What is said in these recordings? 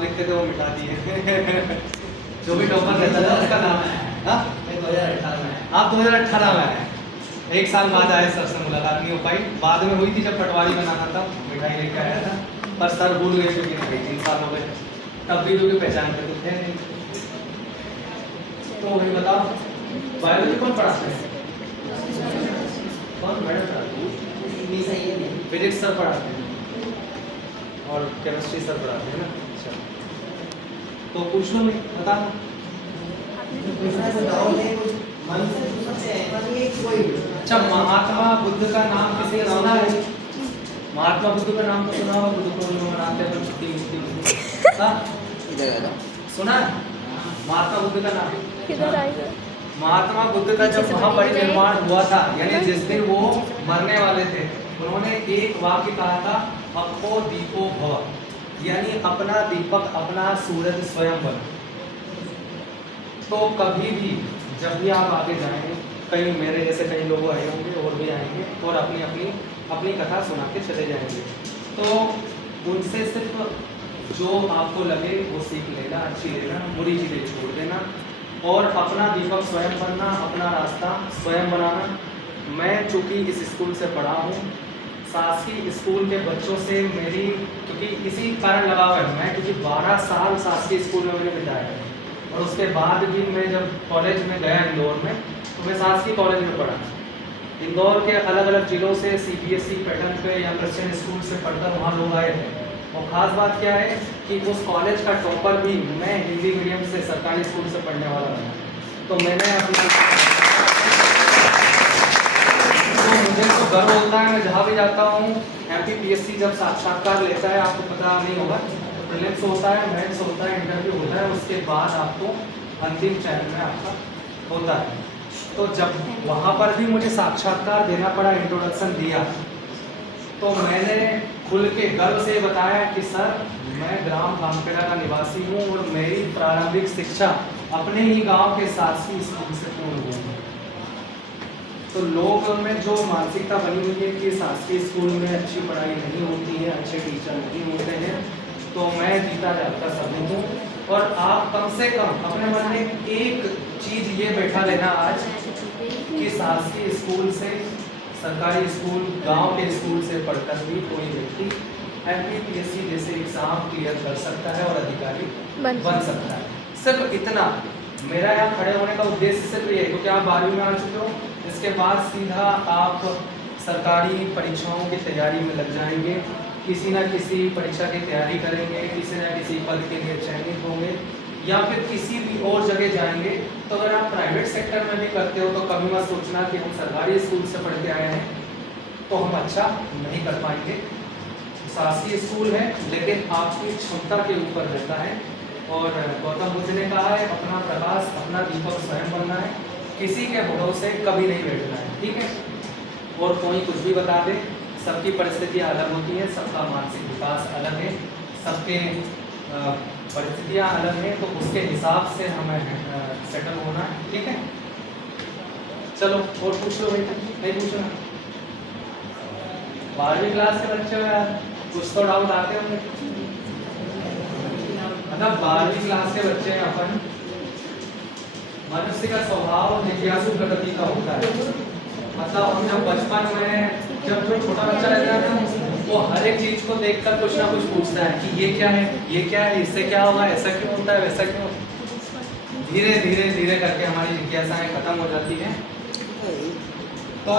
लिखते थे वो मिटा दिए। जो भी टॉपर रहता था उसका नाम है। हाँ 2018 में आप 2018 में आए, एक साल बाद आए, सर से मुलाकात नहीं हो पाई। बाद में हुई थी जब पटवारी बनाना था, मिठाई लेके आया था, पर सर भूल गए क्योंकि नहीं 3 साल हो गए, तब भी क्योंकि पहचान के तो थे नहीं। तो वही बताओ, बायोलॉजी कौन पढ़ाते हैं? कौन मैडम पढ़ाते हैं? फिजिक्स सर पढ़ाते हैं और केमिस्ट्री सर पढ़ाते हैं ना। अच्छा तो पूछ लो, मैं बता दो। अच्छा, महात्मा बुद्ध का नाम किसी ने सुना है? महात्मा बुद्ध का नाम तो सुना होगा, बुद्ध पूर्णिमा मनाते हैं, छुट्टी मिलती है, सुना है महात्मा बुद्ध का नाम? किधर आएगा? महात्मा बुद्ध का जब महापरिनिर्वाण हुआ था, यानी जिस दिन वो मरने वाले थे, उन्होंने एक वाक्य कहा था, अप्पो दीपो भव, यानी अपना दीपक अपना सूरज स्वयं बन। तो कभी भी जब भी आप आगे जाएंगे, कहीं मेरे जैसे कई लोग आए होंगे और भी आएंगे और अपनी अपनी अपनी कथा सुना के चले जाएंगे, तो उनसे सिर्फ जो आपको लगे वो सीख लेना, अच्छी लेना, बुरी चीज़ें छोड़ देना और अपना दीपक स्वयं बनना, अपना रास्ता स्वयं बनाना। मैं चूँकि इस स्कूल से पढ़ा हूँ, शासकीय स्कूल के बच्चों से मेरी क्योंकि इसी कारण लगाव है, मैं क्योंकि 12 साल शासकीय स्कूल में मैंने बिताया है और उसके बाद भी मैं जब कॉलेज में गया इंदौर में, तो मैं शासकीय कॉलेज में पढ़ा। इंदौर के अलग अलग ज़िलों से सीबीएसई पैटर्न पे या क्रिश्चियन स्कूल से पढ़कर वहाँ लोग आए थे। और ख़ास बात क्या है कि उस कॉलेज का टॉपर भी मैं हिंदी मीडियम से सरकारी स्कूल से पढ़ने वाला था। तो मैंने अपना तो मुझे तो गर्व होता है, मैं जहाँ भी जाता हूँ। MPPSC जब साक्षात्कार लेता है, आपको पता नहीं होगा, प्रीलिम्स होता है, मेंस होता है, इंटरव्यू होता है, उसके बाद आपको अंतिम चरण में आपका होता है। तो जब वहाँ पर भी मुझे साक्षात्कार देना पड़ा, इंट्रोडक्शन दिया, तो मैंने खुल के गर्व से बताया कि सर मैं ग्राम कामखेड़ा का निवासी हूँ और मेरी प्रारंभिक शिक्षा अपने ही गांव के शासकीय स्कूल से पूर्ण हुई। तो लोगों में जो मानसिकता बनी हुई है कि शासकीय स्कूल में अच्छी पढ़ाई नहीं होती है, अच्छे टीचर नहीं होते हैं, तो मैं जीता जागता सबूत हूँ। और आप कम से कम अपने मन में एक चीज़ ये बैठा लेना आज कि शासकीय स्कूल से, सरकारी स्कूल, गांव के स्कूल से पढ़कर भी कोई व्यक्ति MPPSC जैसे एग्ज़ाम क्लियर कर सकता है और अधिकारी बन सकता है। सिर्फ इतना मेरा यहाँ खड़े होने का उद्देश्य सिर्फ ये है, क्योंकि आप 12वीं में आ चुके हो, इसके बाद सीधा आप सरकारी परीक्षाओं की तैयारी में लग जाएंगे, किसी ना किसी परीक्षा की तैयारी करेंगे, किसी ना किसी पद के लिए चयनित होंगे या फिर किसी भी और जगह जाएंगे। तो अगर आप प्राइवेट सेक्टर में भी करते हो तो कभी मत सोचना कि हम सरकारी स्कूल से पढ़ के आए हैं तो हम अच्छा नहीं कर पाएंगे। शासकीय स्कूल है लेकिन आपकी क्षमता के ऊपर रहता है। और गौतम बुद्ध ने कहा है, अपना प्रकाश अपना दीपक स्वयं बनना है, किसी के भरोसे कभी नहीं बैठना है, ठीक है। और कोई कुछ भी बता दे, सबकी परिस्थितियाँ अलग होती हैं, सबका मानसिक विकास अलग है, सबके परिस्थितियाँ अलग हैं, तो उसके हिसाब से हमें सेटल होना है, ठीक है। चलो और पूछ लो, नहीं पूछो ना। 12वीं क्लास के बच्चे हो यार, कुछ तो डाउट आते होंगे। मतलब 12वीं क्लास के बच्चे हैं अपन। मनुष्य का स्वभाव जिज्ञासु प्रकृति का होता है। मतलब हम जब बचपन में जब कोई छोटा बच्चा रहता है ना, वो हर एक चीज को देखकर कुछ ना कुछ पूछता है कि ये क्या है, ये क्या है, इससे क्या होगा, ऐसा क्यों होता है, वैसा क्यों। धीरे धीरे धीरे करके हमारी जिज्ञासाएं खत्म हो जाती हैं। तो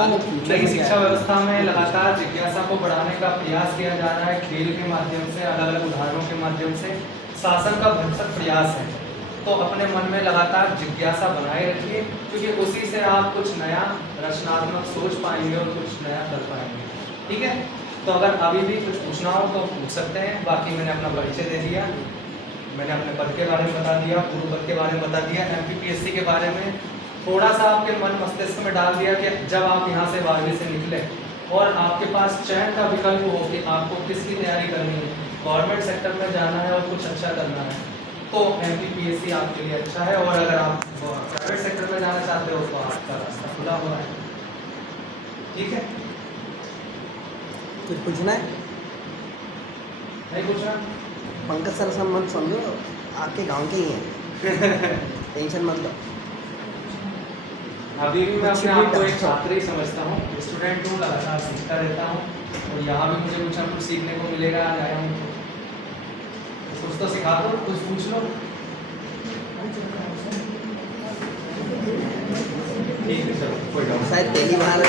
नई शिक्षा व्यवस्था में लगातार जिज्ञासा को बढ़ाने का प्रयास किया जा रहा है, खेल के माध्यम से, अलग अलग उदाहरणों के माध्यम से। शासन का भरसक प्रयास है, तो अपने मन में लगातार जिज्ञासा बनाए रखिए, क्योंकि उसी से आप कुछ नया रचनात्मक सोच पाएंगे और कुछ नया कर पाएंगे, ठीक है। तो अगर अभी भी कुछ पूछना हो तो पूछ सकते हैं। बाकी मैंने अपना परिचय दे दिया, मैंने अपने पद के बारे में बता दिया, पूर्व पद के बारे में बता दिया, MPPSC के बारे में थोड़ा सा आपके मन मस्तिष्क में डाल दिया कि जब आप यहाँ से 12वीं से निकले और आपके पास चयन का विकल्प हो कि आपको किसकी तैयारी करनी है, गवर्नमेंट सेक्टर में जाना है और कुछ अच्छा करना है, तो MPPSC आपके लिए अच्छा है। और अगर आप प्राइवेट सेक्टर में जाना चाहते हो तो आपका रास्ता खुला हुआ है, ठीक है। कुछ पूछना है? नहीं पूछना? पंकज सर सब मत समझो, आपके गांव के ही हैं। टेंशन मत लो। अभी भी मैं अपने आप को एक छात्र ही समझता हूँ, स्टूडेंट हूँ, लगातार सीखता रहता हूँ और यहाँ भी मुझे कुछ ना कुछ सीखने को मिलेगा। आज आया हूँ तो कुछ तो सिखा दो, कुछ पूछ लो। ठीक है, चलो कोई बात नहीं। शायद पहली बार